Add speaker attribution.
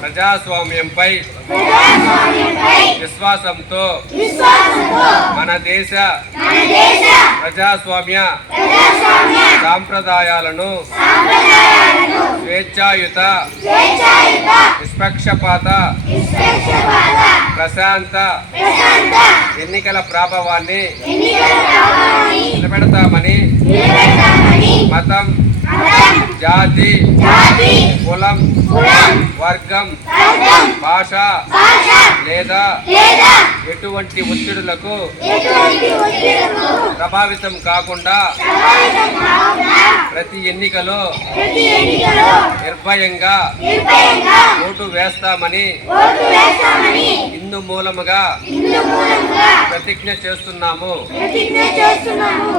Speaker 1: ప్రజాస్వామ్యంపై విశ్వాసంతో మన దేశ ప్రజాస్వామ్య సాంప్రదాయాలను స్వేచ్ఛాయుత నిష్పక్షపాత ప్రశాంత ఎన్నికల ప్రాభవాన్ని నిలబెడతామని మతం జాతి కులం వర్గం భాష లేదా ఎటువంటి ఒత్తిడులకు ప్రభావితం కాకుండా ప్రతి ఎన్నికలో నిర్భయంగా ఓటు వేస్తామని ఇందు మూలముగా ప్రతిజ్ఞ చేస్తున్నాము.
Speaker 2: ప్రతిజ్ఞ చేస్తున్నాము.